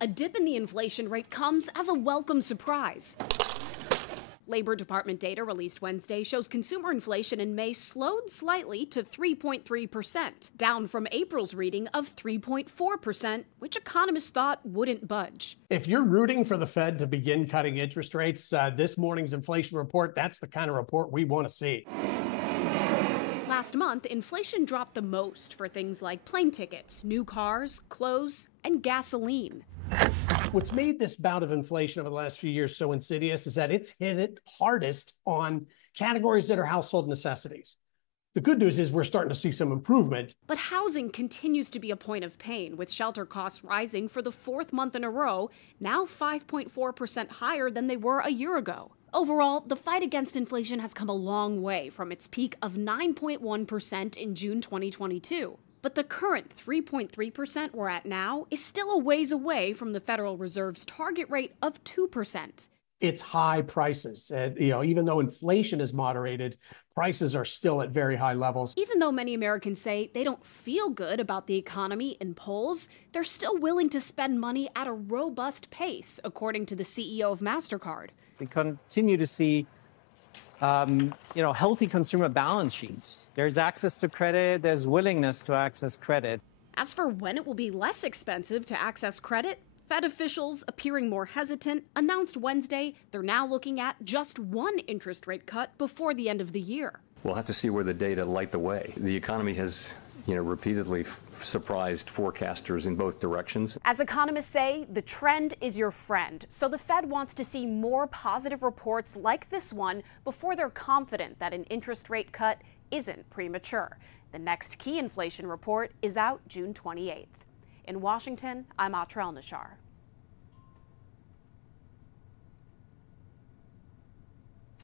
A dip in the inflation rate comes as a welcome surprise. Labor Department data released Wednesday shows consumer inflation in May slowed slightly to 3.3%, down from April's reading of 3.4%, which economists thought wouldn't budge. If you're rooting for the Fed to begin cutting interest rates, this morning's inflation report, that's the kind of report we want to see. Last month, inflation dropped the most for things like plane tickets, new cars, clothes, and gasoline. What's made this bout of inflation over the last few years so insidious is that it's hit it hardest on categories that are household necessities. The good news is we're starting to see some improvement. But housing continues to be a point of pain, with shelter costs rising for the fourth month in a row, now 5.4% higher than they were a year ago. Overall, the fight against inflation has come a long way from its peak of 9.1% in June 2022. But the current 3.3% we're at now is still a ways away from the Federal Reserve's target rate of 2%. It's high prices. Even though inflation is moderated, prices are still at very high levels. Even though many Americans say they don't feel good about the economy in polls, they're still willing to spend money at a robust pace, according to the CEO of MasterCard. We continue to see healthy consumer balance sheets. There's access to credit, there's willingness to access credit. As for when it will be less expensive to access credit, Fed officials, appearing more hesitant, announced Wednesday they're now looking at just one interest rate cut before the end of the year. We'll have to see where the data light the way. The economy has repeatedly surprised forecasters in both directions. As economists say, the trend is your friend. So the Fed wants to see more positive reports like this one before they're confident that an interest rate cut isn't premature. The next key inflation report is out June 28th. In Washington, I'm Atrel Nashar.